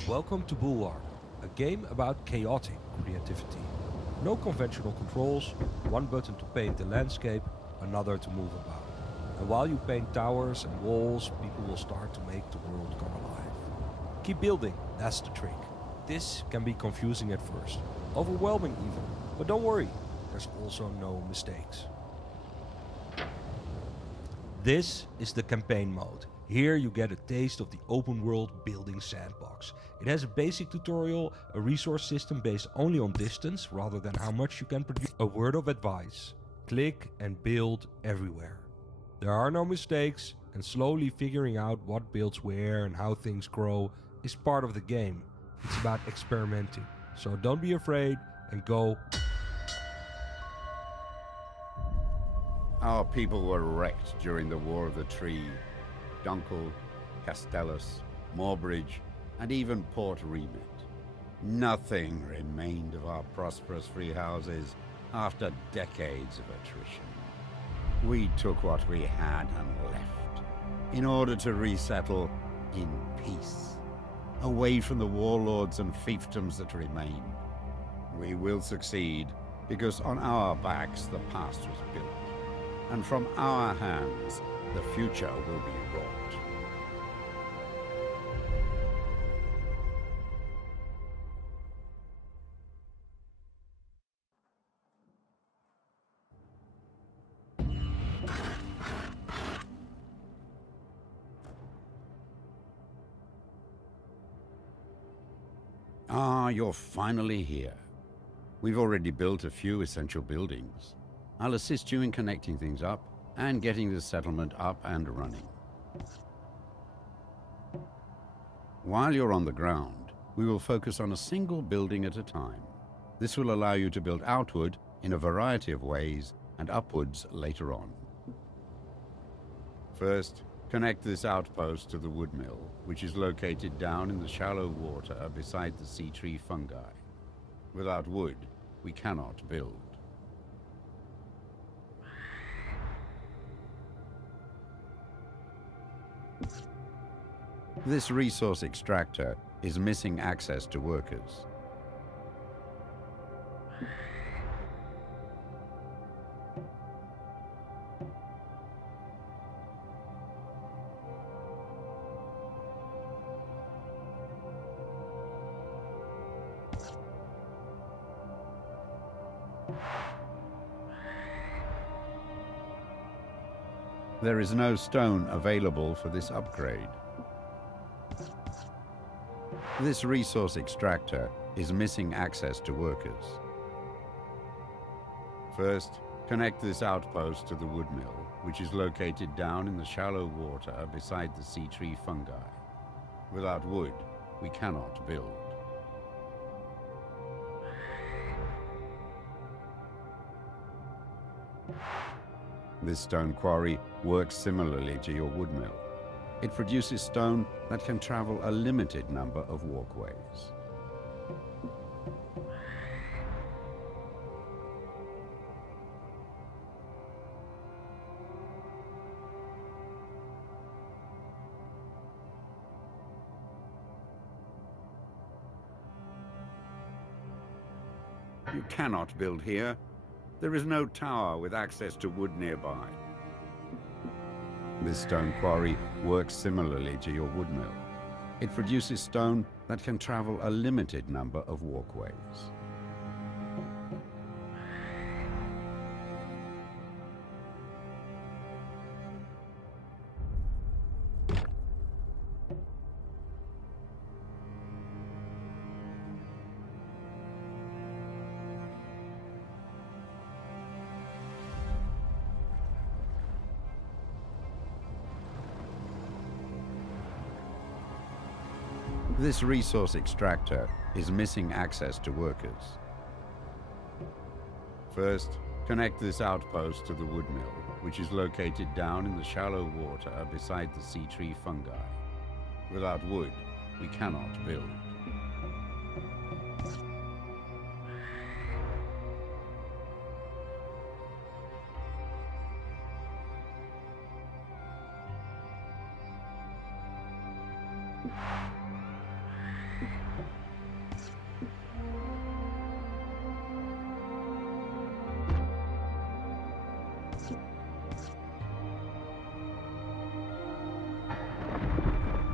Welcome to Bulwark, a game about chaotic creativity. No conventional controls, one button to paint the landscape, another to move about. And while you paint towers and walls, people will start to make the world come alive. Keep building, that's the trick. This can be confusing at first, overwhelming even, but don't worry, there's also no mistakes. This is the campaign mode. Here you get a taste of the open world building sandbox. It has a basic tutorial, a resource system based only on distance rather than how much you can produce. A word of advice: click and build everywhere. There are no mistakes, and slowly figuring out what builds where and how things grow is part of the game. It's about experimenting, so don't be afraid and go. Our people were wrecked during the War of the Tree. Dunkel, Castellus, Moorbridge, and even Port Remit. Nothing remained of our prosperous free houses after decades of attrition. We took what we had and left in order to resettle in peace, away from the warlords and fiefdoms that remain. We will succeed because on our backs the past was built, and from our hands the future will be wrought. Ah, you're finally here. We've already built a few essential buildings. I'll assist you in connecting things up and getting the settlement up and running. While you're on the ground, we will focus on a single building at a time. This will allow you to build outward in a variety of ways and upwards later on. First, connect this outpost to the wood mill, which is located down in the shallow water beside the sea tree fungi. Without wood, we cannot build. This resource extractor is missing access to workers. There is no stone available for this upgrade. This resource extractor is missing access to workers. First, connect this outpost to the wood mill, which is located down in the shallow water beside the sea tree fungi. Without wood, we cannot build. This stone quarry works similarly to your wood mill. It produces stone that can travel a limited number of walkways. You cannot build here. There is no tower with access to wood nearby. This stone quarry works similarly to your wood mill. It produces stone that can travel a limited number of walkways. This resource extractor is missing access to workers. First, connect this outpost to the wood mill, which is located down in the shallow water beside the sea tree fungi. Without wood, we cannot build.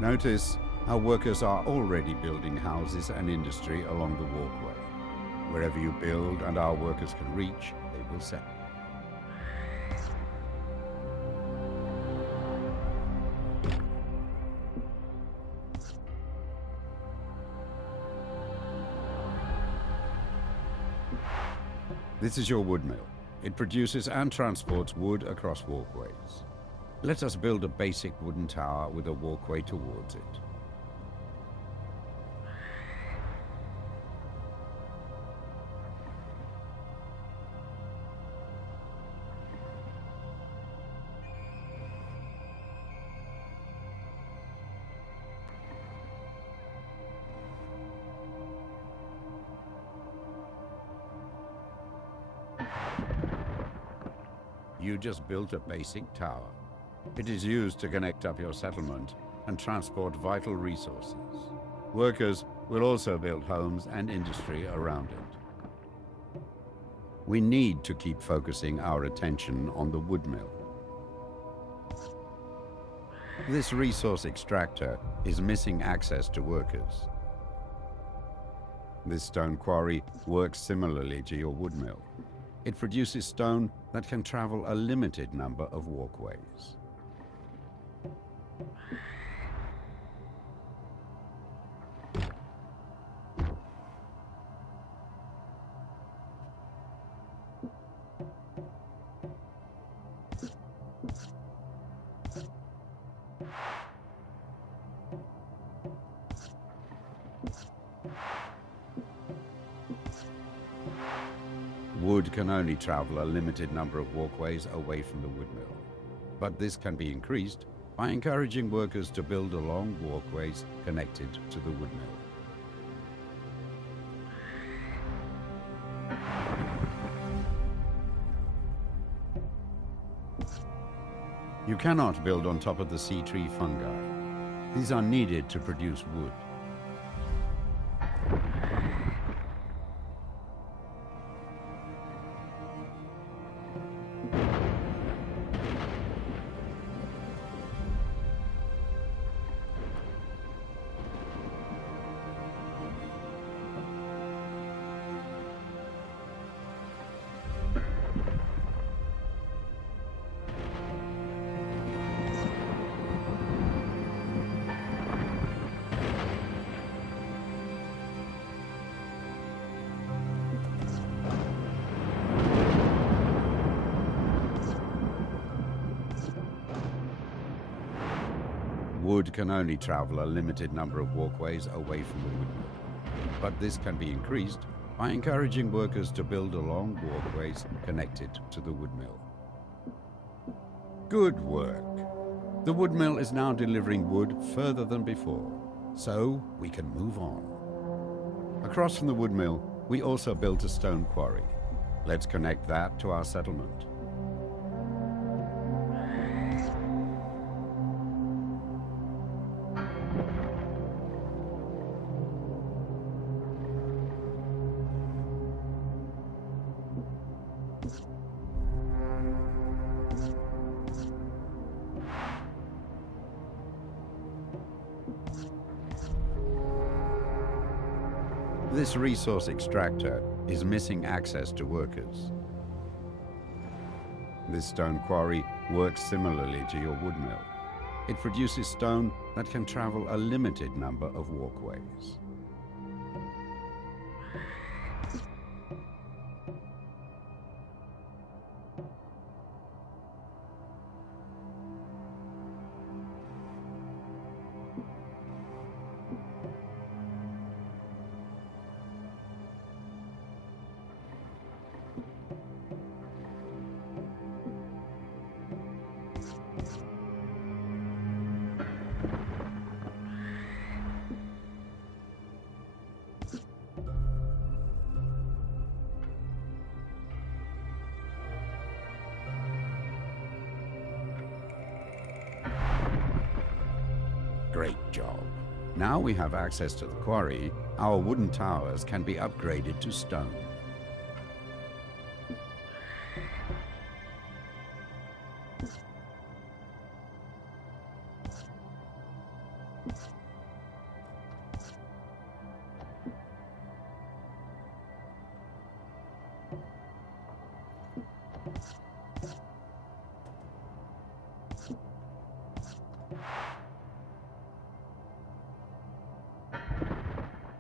Notice our workers are already building houses and industry along the walkway. Wherever you build and our workers can reach, they will settle. This is your wood mill. It produces and transports wood across walkways. Let us build a basic wooden tower with a walkway towards it. You just built a basic tower. It is used to connect up your settlement and transport vital resources. Workers will also build homes and industry around it. We need to keep focusing our attention on the wood mill. This resource extractor is missing access to workers. This stone quarry works similarly to your wood mill. It produces stone that can travel a limited number of walkways. Wood can only travel a limited number of walkways away from the wood mill, but this can be increased by encouraging workers to build along walkways connected to the wood mill. You cannot build on top of the sea tree fungi. These are needed to produce wood. Wood can only travel a limited number of walkways away from the wood mill, but this can be increased by encouraging workers to build along walkways connected to the wood mill. Good work! The wood mill is now delivering wood further than before, so we can move on. Across from the wood mill, we also built a stone quarry. Let's connect that to our settlement. This resource extractor is missing access to workers. This stone quarry works similarly to your wood mill. It produces stone that can travel a limited number of walkways. Great job. Now we have access to the quarry, our wooden towers can be upgraded to stone.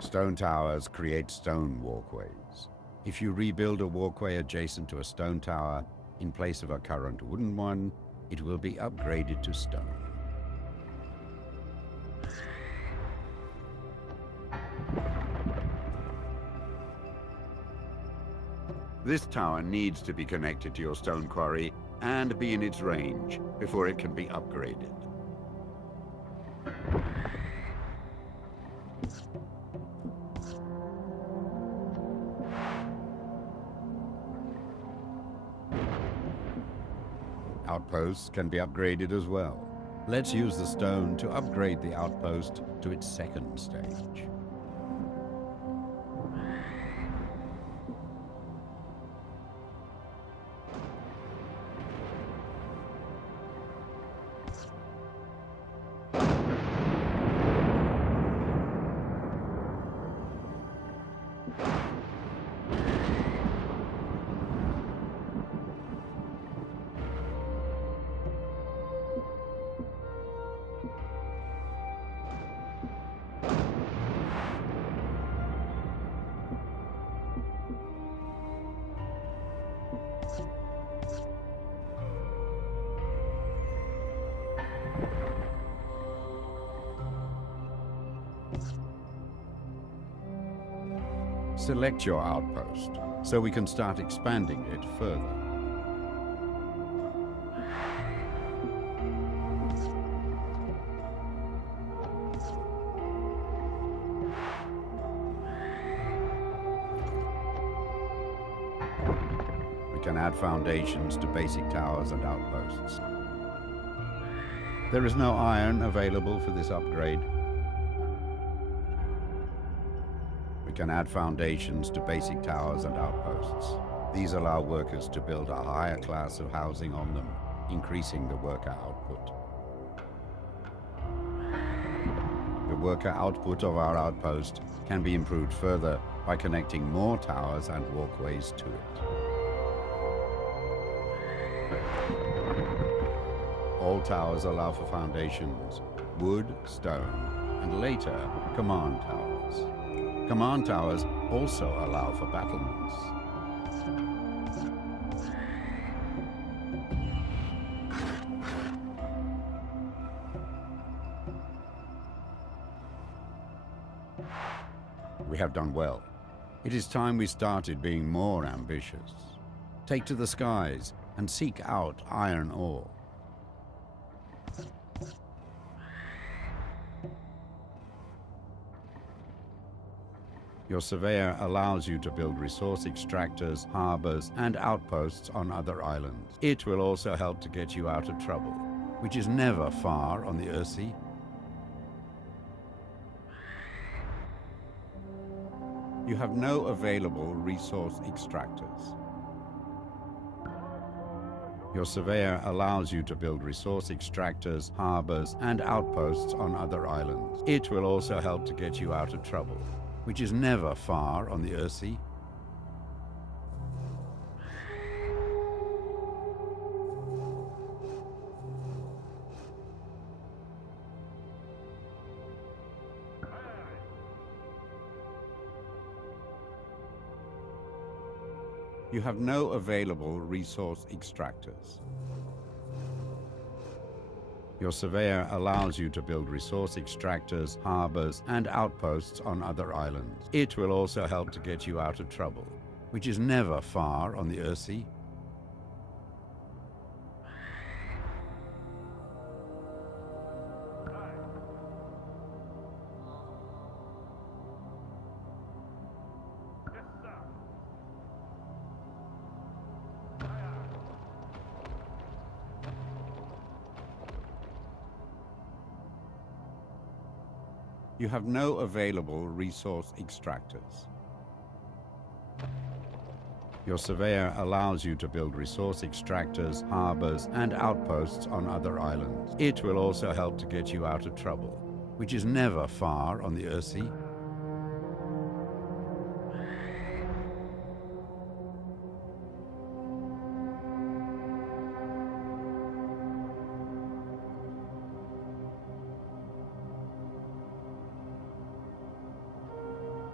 Stone towers create stone walkways. If you rebuild a walkway adjacent to a stone tower in place of a current wooden one, it will be upgraded to stone. This tower needs to be connected to your stone quarry and be in its range before it can be upgraded. Outposts can be upgraded as well. Let's use the stone to upgrade the outpost to its second stage. Select your outpost so we can start expanding it further. We can add foundations to basic towers and outposts. There is no iron available for this upgrade. We can add foundations to basic towers and outposts. These allow workers to build a higher class of housing on them, increasing the worker output. The worker output of our outpost can be improved further by connecting more towers and walkways to it. All towers allow for foundations, wood, stone, and later command towers. Command towers also allow for battlements. We have done well. It is time we started being more ambitious. Take to the skies and seek out iron ore. Your surveyor allows you to build resource extractors, harbors, and outposts on other islands. It will also help to get you out of trouble, which is never far on the Earthsea. You have no available resource extractors. Your surveyor allows you to build resource extractors, harbors, and outposts on other islands. It will also help to get you out of trouble, which is never far on the Earthsea. You have no available resource extractors. Your surveyor allows you to build resource extractors, harbors, and outposts on other islands. It will also help to get you out of trouble, which is never far on the Earthsea. You have no available resource extractors. Your surveyor allows you to build resource extractors, harbors, and outposts on other islands. It will also help to get you out of trouble, which is never far on the Earthsea.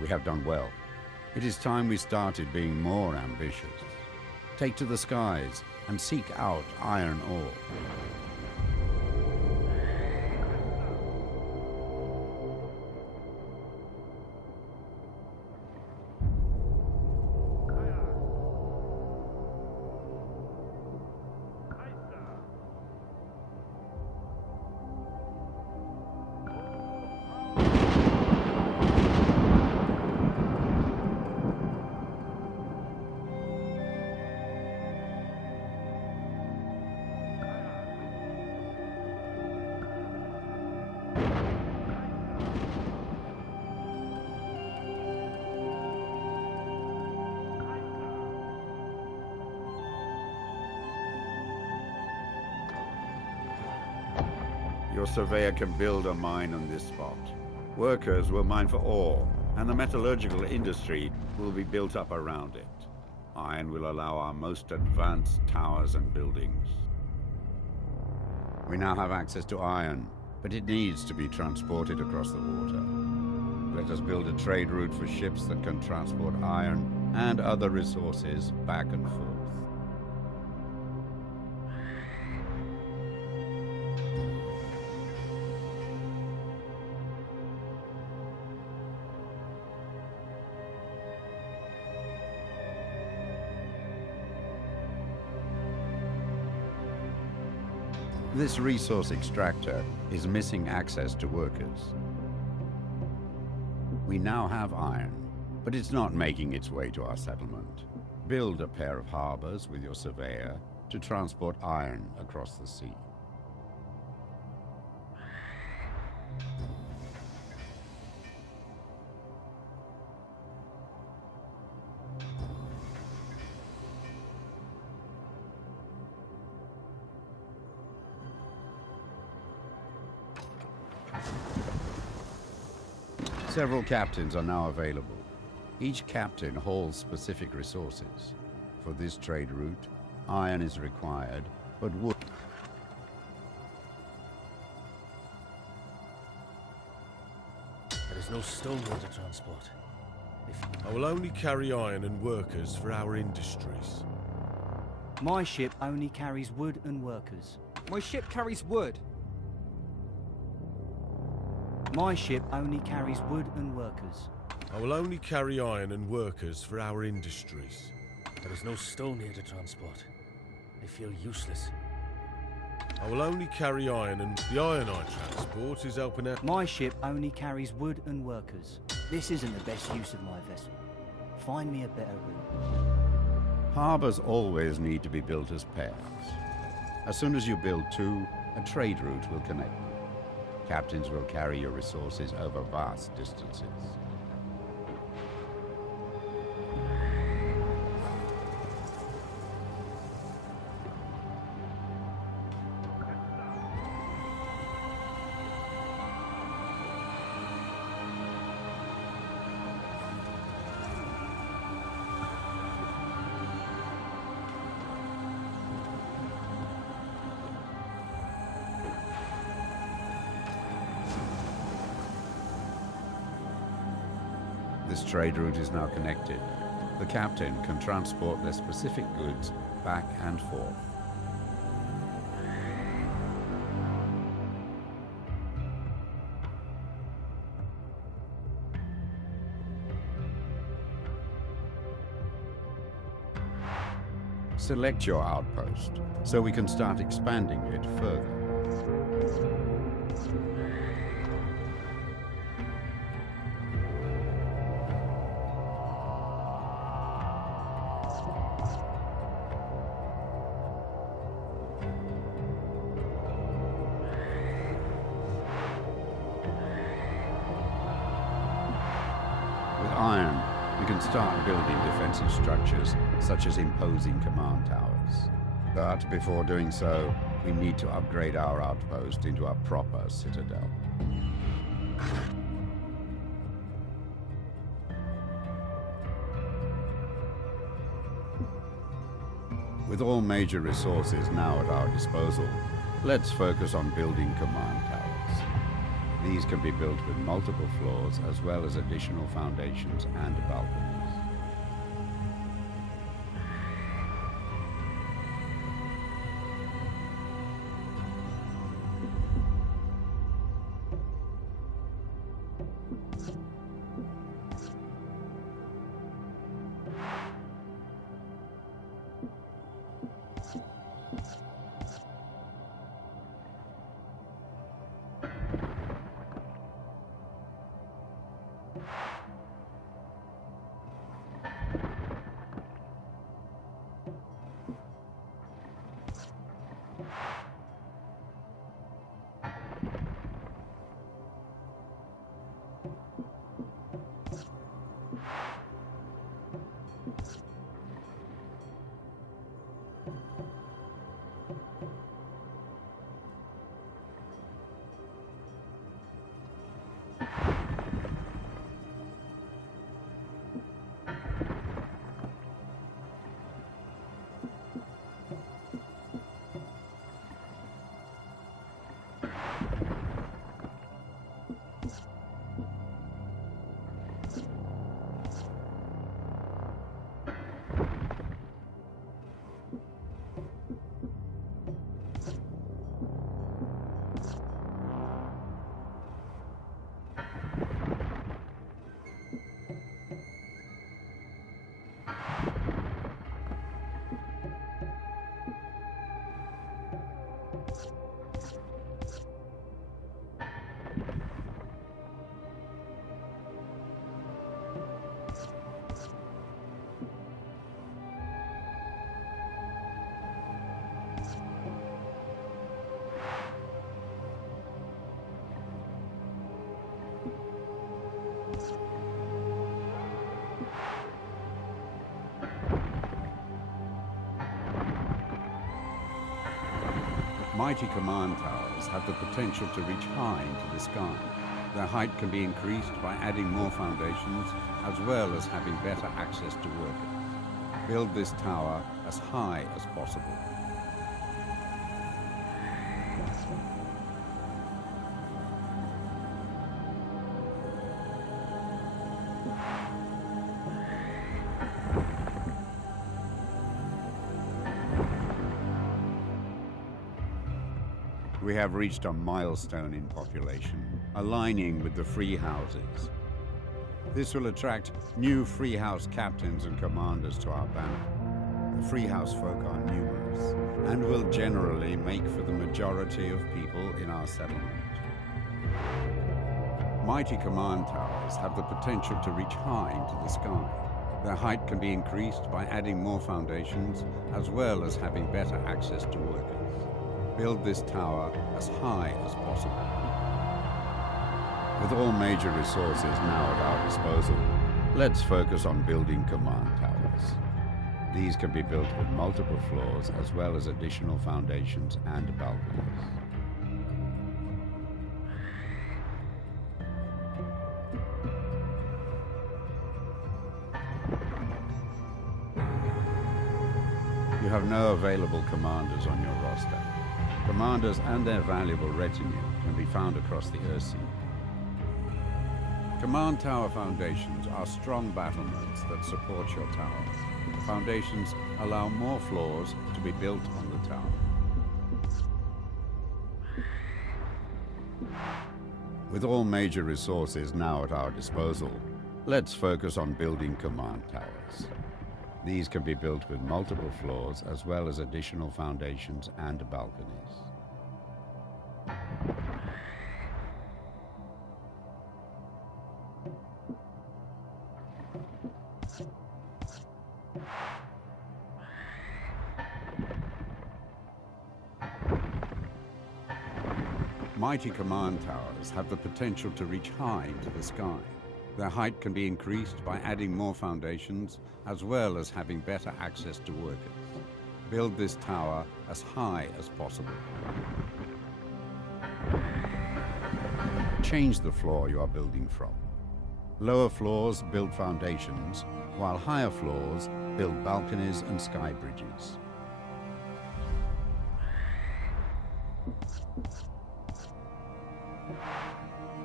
We have done well. It is time we started being more ambitious. Take to the skies and seek out iron ore. Your surveyor can build a mine on this spot. Workers will mine for ore, and the metallurgical industry will be built up around it. Iron will allow our most advanced towers and buildings. We now have access to iron, but it needs to be transported across the water. Let us build a trade route for ships that can transport iron and other resources back and forth. This resource extractor is missing access to workers. We now have iron, but it's not making its way to our settlement. Build a pair of harbors with your surveyor to transport iron across the sea. Several captains are now available. Each captain holds specific resources. For this trade route, iron is required, but wood... There is no stone here to transport. I will only carry iron and workers for our industries. My ship only carries wood and workers. My ship carries wood. My ship only carries wood and workers. I will only carry iron and workers for our industries. There is no stone here to transport. I feel useless. I will only carry iron, and the iron I transport is helping out. My ship only carries wood and workers. This isn't the best use of my vessel. Find me a better route. Harbors always need to be built as pairs. As soon as you build two, a trade route will connect them. Captains will carry your resources over vast distances. This trade route is now connected. The captain can transport their specific goods back and forth. Select your outpost so we can start expanding it further. Iron, we can start building defensive structures, such as imposing command towers. But before doing so, we need to upgrade our outpost into a proper citadel. With all major resources now at our disposal, let's focus on building command towers. These can be built with multiple floors as well as additional foundations and balconies. Mighty command towers have the potential to reach high into the sky. Their height can be increased by adding more foundations, as well as having better access to workers. Build this tower as high as possible. We have reached a milestone in population, aligning with the free houses. This will attract new free house captains and commanders to our banner. The free house folk are numerous, and will generally make for the majority of people in our settlement. Mighty command towers have the potential to reach high into the sky. Their height can be increased by adding more foundations, as well as having better access to workers. Build this tower as high as possible. With all major resources now at our disposal, let's focus on building command towers. These can be built with multiple floors as well as additional foundations and balconies. You have no available commanders on your roster. Commanders and their valuable retinue can be found across the Earthsea. Command tower foundations are strong battlements that support your tower. The foundations allow more floors to be built on the tower. With all major resources now at our disposal, let's focus on building command towers. These can be built with multiple floors as well as additional foundations and balconies. Mighty command towers have the potential to reach high into the sky. Their height can be increased by adding more foundations, as well as having better access to workers. Build this tower as high as possible. Change the floor you are building from. Lower floors build foundations, while higher floors build balconies and sky bridges.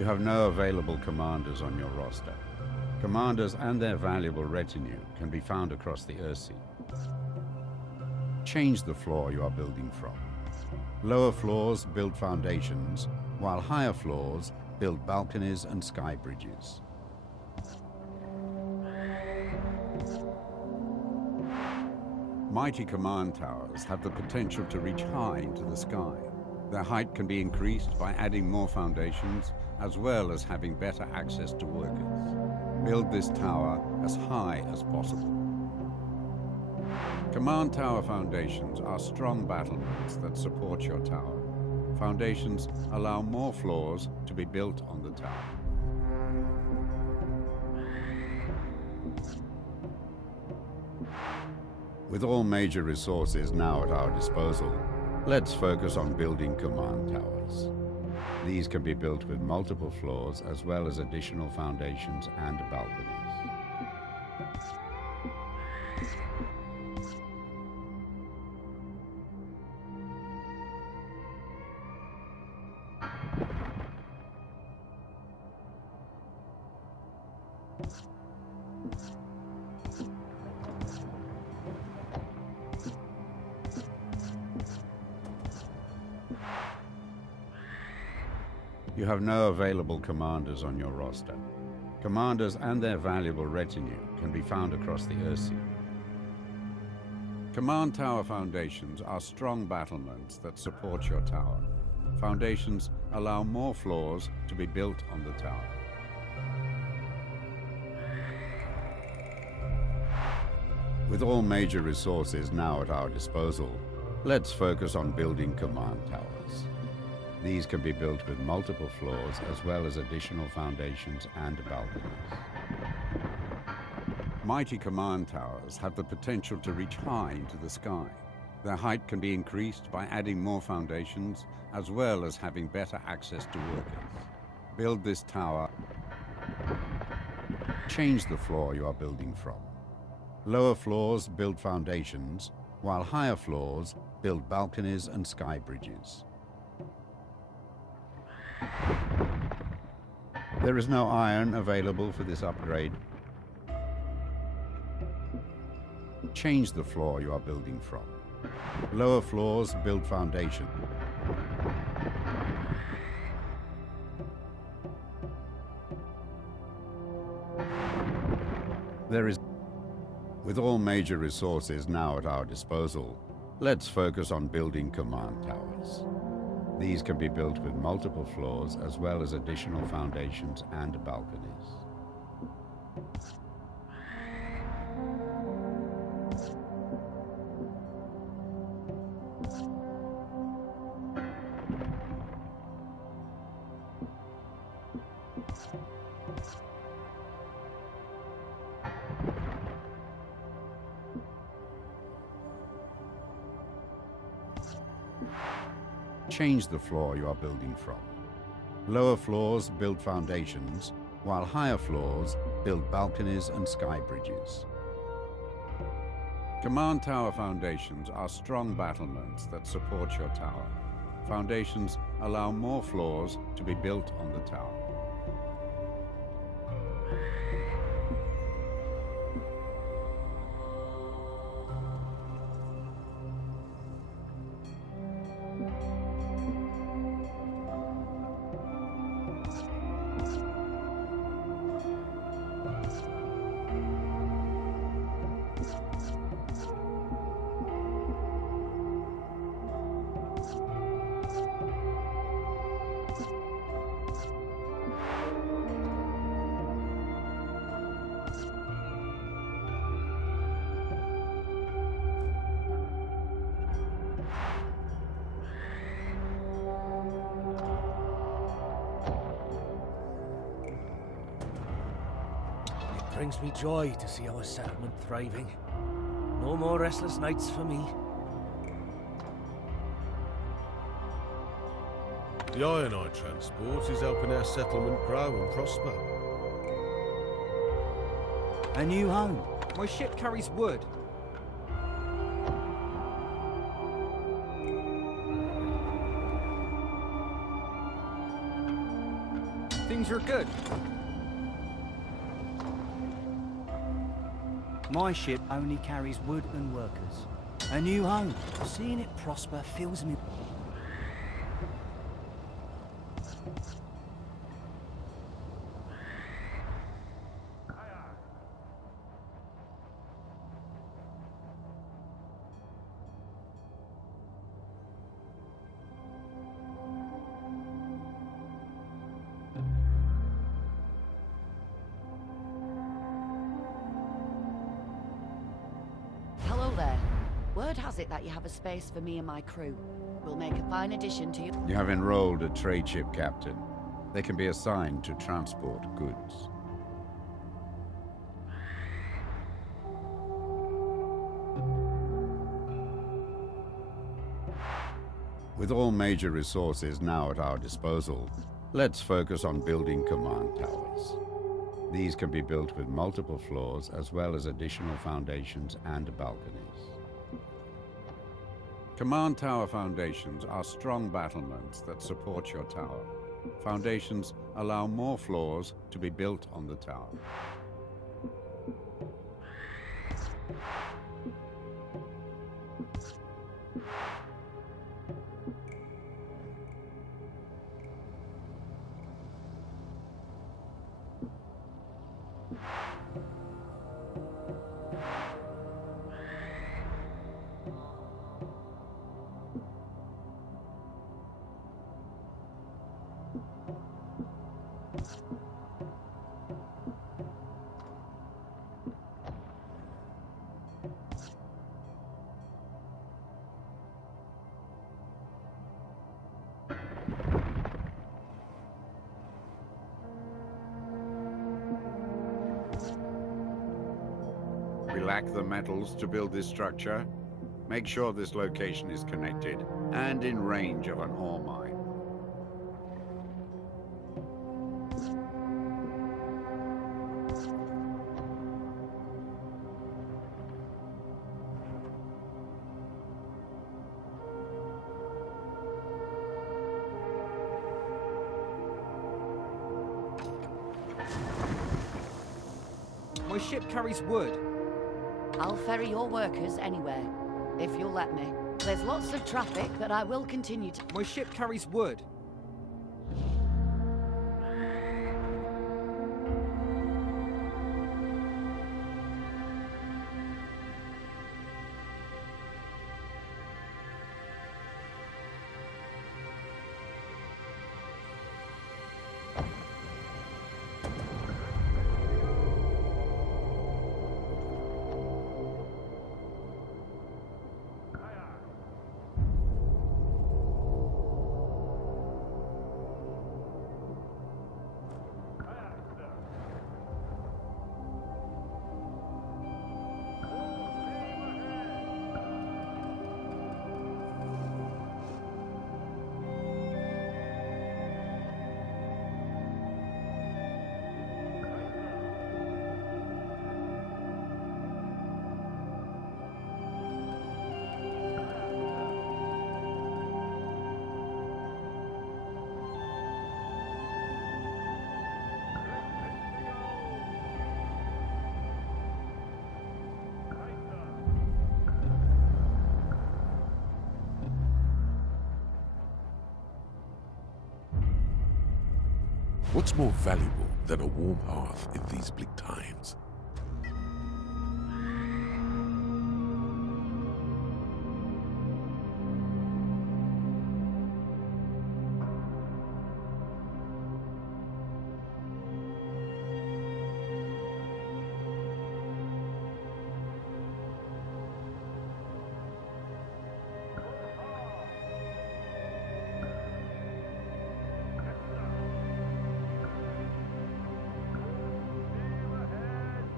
You have no available commanders on your roster. Commanders and their valuable retinue can be found across the Earthsea. Change the floor you are building from. Lower floors build foundations, while higher floors build balconies and sky bridges. Mighty command towers have the potential to reach high into the sky. Their height can be increased by adding more foundations, as well as having better access to workers. Build this tower as high as possible. Command tower foundations are strong battlements that support your tower. Foundations allow more floors to be built on the tower. With all major resources now at our disposal, let's focus on building command towers. These can be built with multiple floors as well as additional foundations and balconies. You have no available commanders on your roster. Commanders and their valuable retinue can be found across the Earthsea. Command tower foundations are strong battlements that support your tower. Foundations allow more floors to be built on the tower. With all major resources now at our disposal, let's focus on building command towers. These can be built with multiple floors as well as additional foundations and balconies. Mighty command towers have the potential to reach high into the sky. Their height can be increased by adding more foundations as well as having better access to workers. Build this tower. Change the floor you are building from. Lower floors build foundations, while higher floors build balconies and sky bridges. There is no iron available for this upgrade. Change the floor you are building from. Lower floors build foundation. With all major resources now at our disposal, let's focus on building command towers. These can be built with multiple floors as well as additional foundations and balconies. Change the floor you are building from. Lower floors build foundations, while higher floors build balconies and sky bridges. Command tower foundations are strong battlements that support your tower. Foundations allow more floors to be built on the tower. It brings me joy to see our settlement thriving. No more restless nights for me. The ironite transport is helping our settlement grow and prosper. A new home. My ship carries wood. Things things are good. My ship only carries wood and workers. A new home. Seeing it prosper fills me. Hello there. Word has it that you have a space for me and my crew. We'll make a fine addition to you. You have enrolled a trade ship captain. They can be assigned to transport goods. With all major resources now at our disposal, let's focus on building command towers. These can be built with multiple floors as well as additional foundations and balconies. Command tower foundations are strong battlements that support your tower. Foundations allow more floors to be built on the tower. We lack the metals to build this structure. Make sure this location is connected and in range of an ore mine. My ship carries wood. I'll ferry your workers anywhere, if you'll let me. There's lots of traffic, but I will continue to... My ship carries wood. What's more valuable than a warm hearth in these bleak times?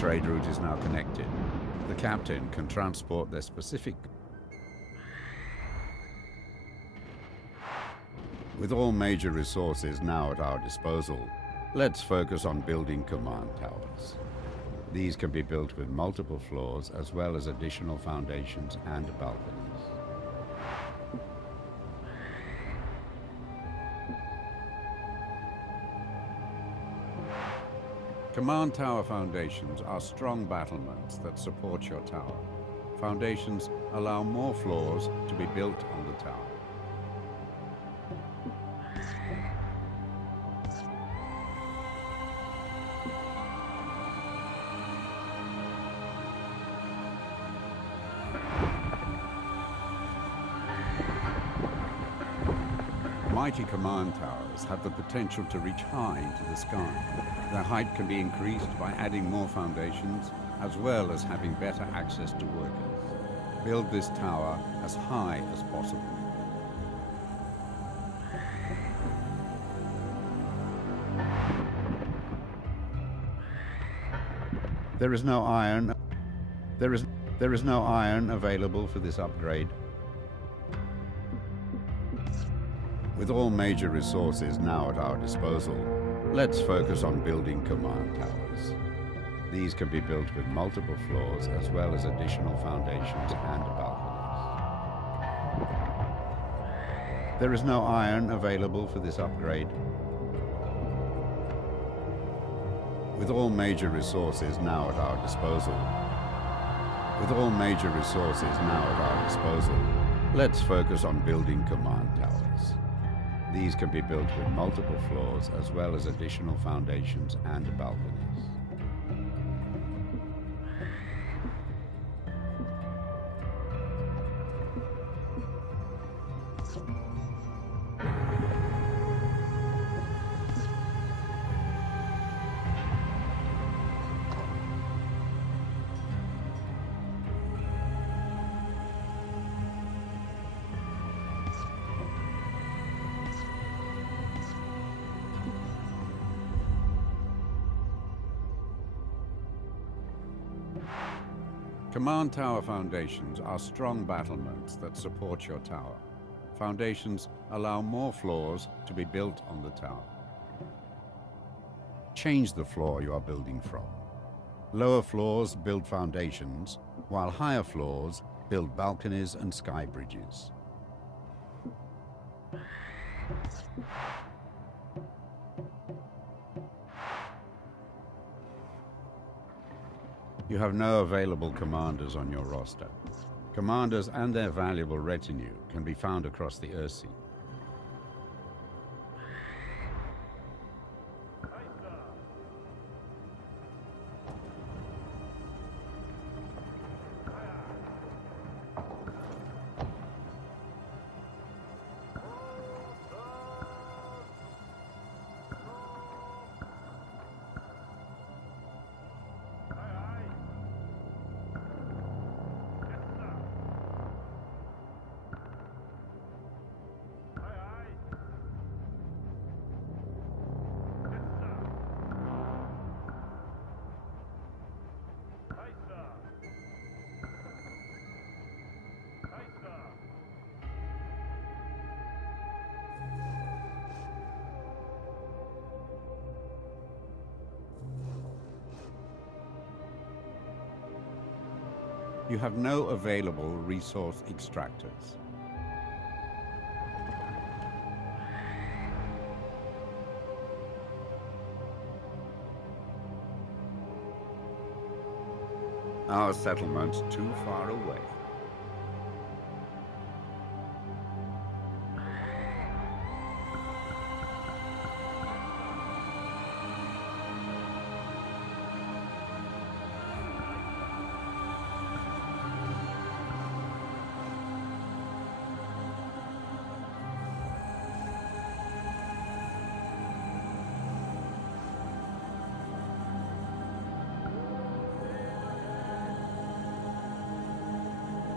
trade route is now connected. The captain can transport their specific... With all major resources now at our disposal, let's focus on building command towers. These can be built with multiple floors as well as additional foundations and balconies. Command tower foundations are strong battlements that support your tower. Foundations allow more floors to be built on the tower. Mighty command towers have the potential to reach high into the sky. Their height can be increased by adding more foundations, as well as having better access to workers. Build this tower as high as possible. There is no iron. There is no iron available for this upgrade. With all major resources now at our disposal, let's focus on building command towers. These can be built with multiple floors as well as additional foundations and balconies. There is no iron available for this upgrade. With all major resources now at our disposal, let's focus on building command towers. These can be built with multiple floors as well as additional foundations and balconies. Command tower foundations are strong battlements that support your tower. Foundations allow more floors to be built on the tower. Change the floor you are building from. Lower floors build foundations, while higher floors build balconies and sky bridges. You have no available commanders on your roster. Commanders and their valuable retinue can be found across the Earthsea. You have no available resource extractors. Our settlement's too far away.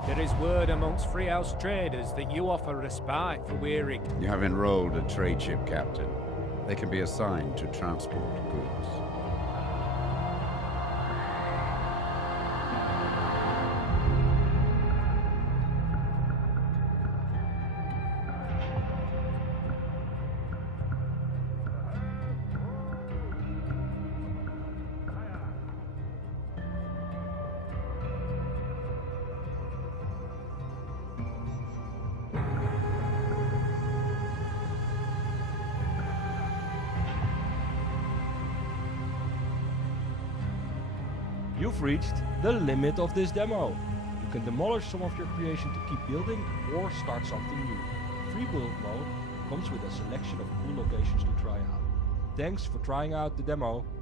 There is word amongst Freehouse traders that you offer respite for Wearing. You have enrolled a trade ship captain. They can be assigned to transport goods. You've reached the limit of this demo. You can demolish some of your creation to keep building or start something new. Free build mode comes with a selection of cool locations to try out. Thanks for trying out the demo.